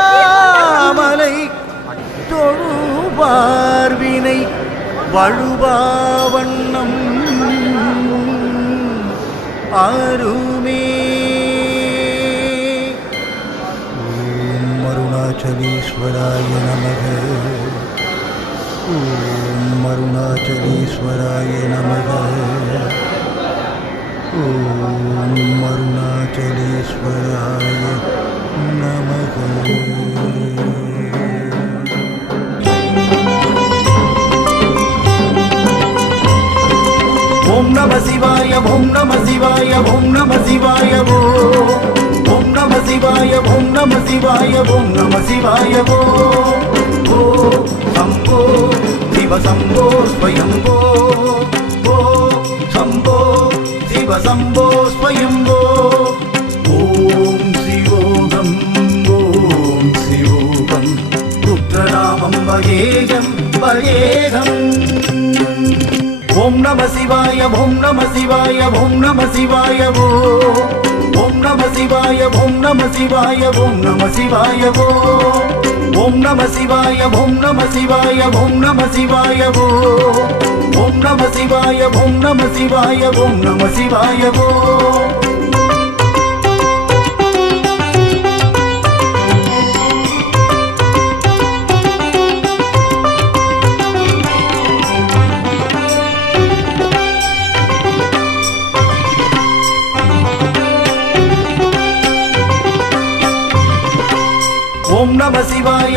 அண்ணாமலை தொழுவார்வினை வழுவாவண்ணம் அருமே ஓம் அருணாச்சலீஸ்வராய நமக. ஓம் அருணாச்சலீஸ்வராய நமக. ஓம் அருணாச்சலேஸ்வராய நமக ஓம் நம சிவாய ஓம் நம சிவாய ஓம் நம சிவாய ஓ. ஓம் நம சிவாய ஓம் நம சிவாய ஓம் நம சிவாய ஓ. வகேகம் வகேகம் ஓம் நம சிவாய ஓம் நம சிவாய ஓம் நம சிவாய ஓ ஓம் நம சிவாய ஓம் நம சிவாய ஓம் நம சிவாய ஓ ஓம் நம சிவாய ஓம் நம சிவாய ஓம் நம சிவாய ஓ ஓம் நம சிவாய ஓம் நம சிவாய ஓம் நம சிவாய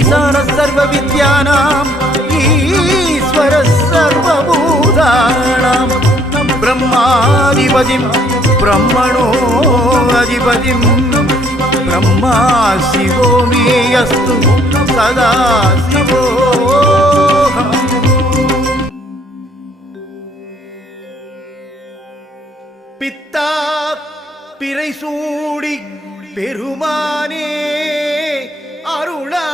ஈசான சர்வ வித்யானாம் ஈஸ்வர சர்வபூதானாம். பிரம்மாதிபதிம் பிரம்மணோ அதிபதிம் பிரம்மா சிவோ மே அஸ்து சதா சிவோ பித்தா பிறை சூடி பெருமானே அருளா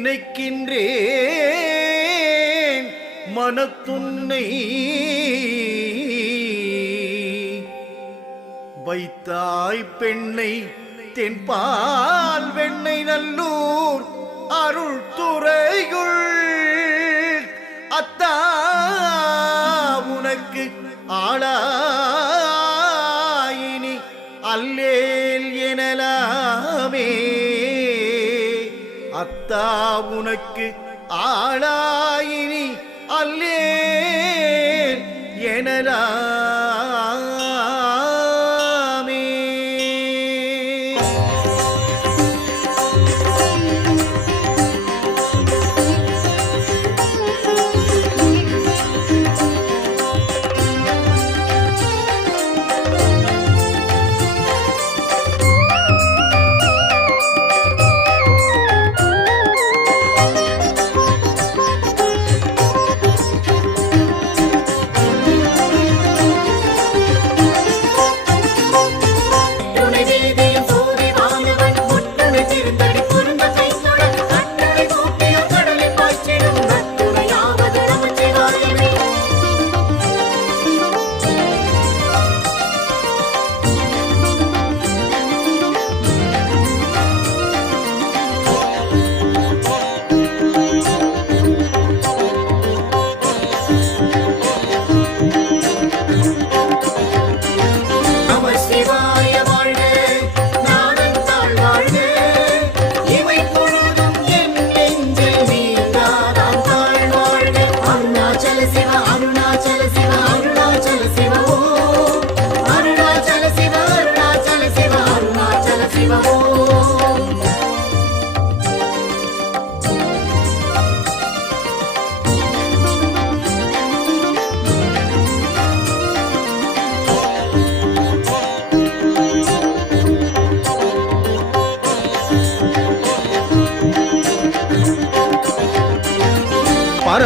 நினைக்கின்றேன். மனத்துன்னை வைத்தாய் பெண்ணை தென்பால் வெண்ணை நல்லூர் அருள் துறையுள். அத்தா உனக்கு ஆளாயினி அல்லேல் எனலாமே. அத்தா உனக்கு ஆளாயினி அல்லேல் எனலாமே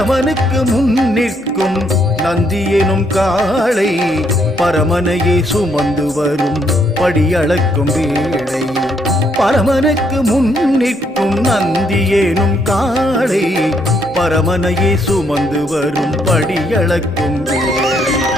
பரமனுக்கு முன்னிற்கும் நந்தி எனும் காளை பரமனையே சுமந்து வரும் படியளக்கும் வேளை. பரமனுக்கு முன்னிற்கும் நந்தி எனும் காளை பரமனையே சுமந்து வரும் படியளக்கும் வேளை.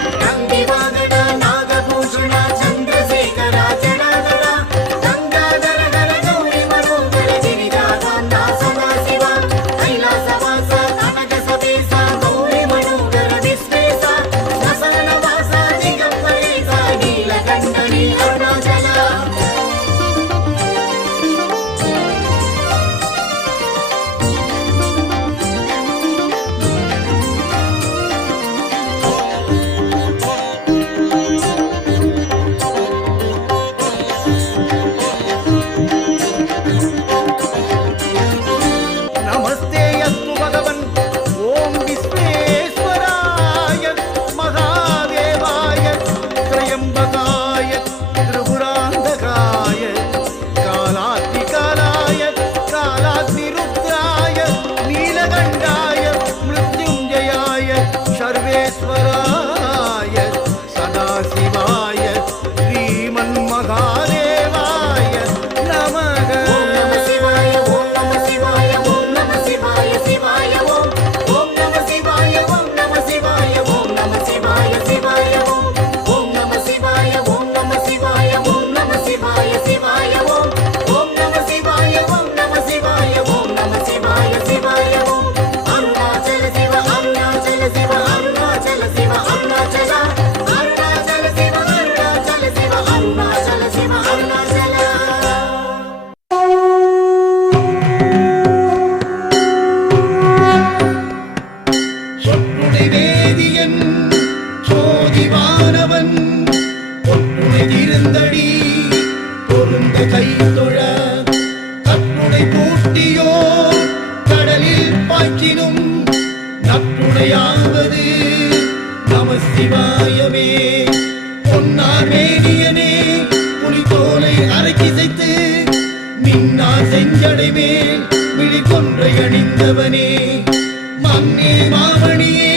செஞ்சடை மேல் விழி கொன்றை அணிந்தவனே மன்னே மாமணியே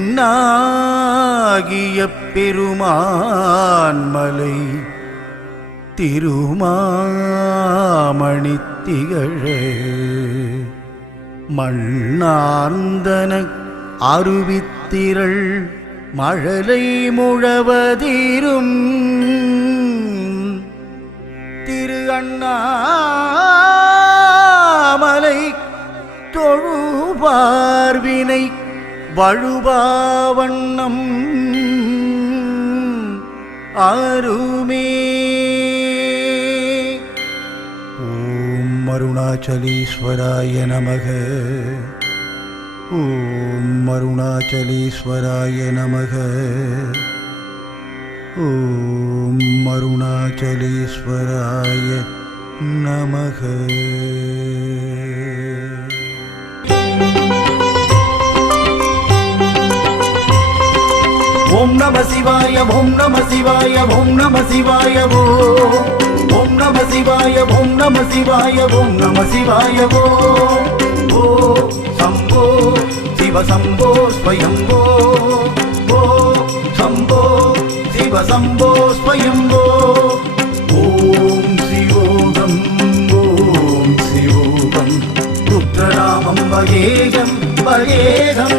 என்னாகிய பெருமான்மலை திருமாமணி திகழ மண்ணார்ந்தன அருவித்திரள் மழலை முழவதீரும். திரு அண்ணாமலை தொழுபார்வினை வழுவாவண்ணம். அருமே. ஓம் அருணாச்சலீஸ்வராய நமக. ஓம் அருணாச்சலீஸ்வராய நமக. ஓம் அருணாச்சலீஸ்வராய நமக. ஓம் நம சிவாய ஓம் நம சிவாய ஓம் நம சிவாய ஓம் நம சிவாய ஓம் நம சிவாய ஓம் நம சிவாய ஓ சம்போ சிவ சம்போ ஸ்வயம்போ ஓ சம்போ சிவ சம்போ ஸ்வயம்போ ஓம் சிவோகம் ஓம் சிவோகம் ருத்ரராமம் வகேகம் வகேகம்.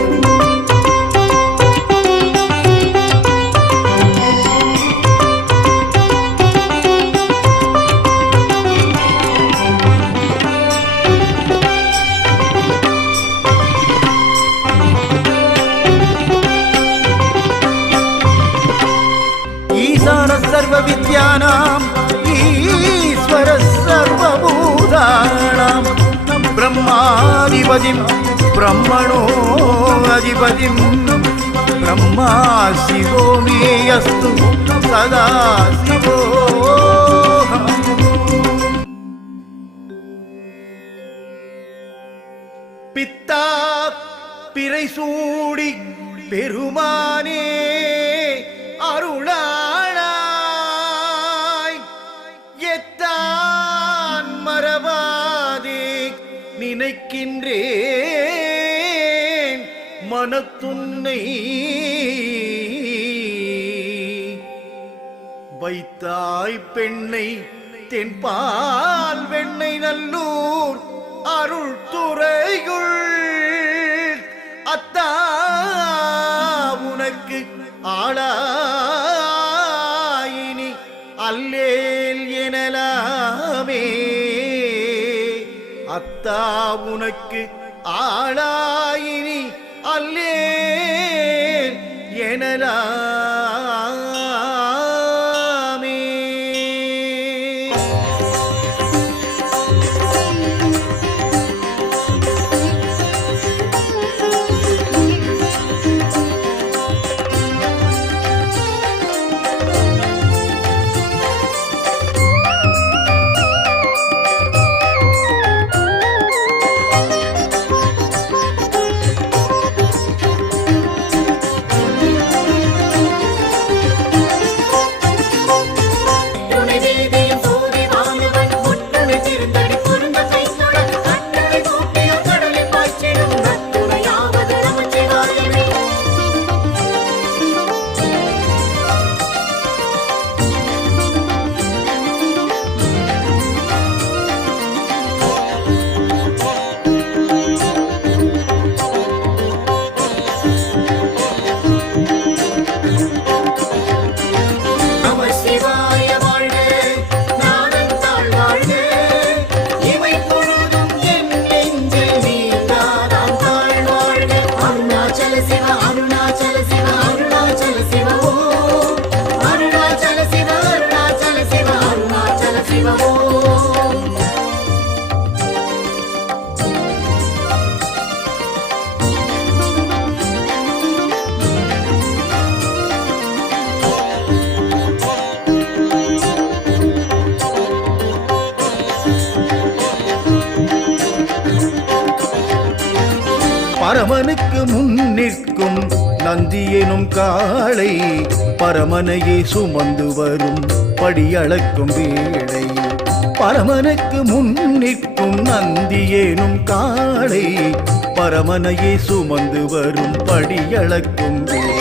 சர்வ வித்யானாம் ஈஸ்வர சர்வபூதானாம். பிரம்மாதிபதிம் பிரம்மணோ அதிபதிம் பிரம்மா சிவோ மே அஸ்து சதா சிவோ பித்தா பிறை சூடி பெருமானே. நினைக்கின்றேன் மனத்துன்னை வைத்தாய் பெண்ணை தென்பால் வெண்ணை நல்லூர் அருள் துறையுள். அத்தா உனக்கு ஆளா உனக்கு ஆளாயினி அல்லேல் எனலாமே காந்தி எனும் காளை பரமனையே சுமந்து வரும் படியளக்கும் வேளை. பரமனுக்கு முன்னிற்கும் நந்தி எனும் காளை பரமனையே சுமந்து வரும் படியளக்கும் வேளை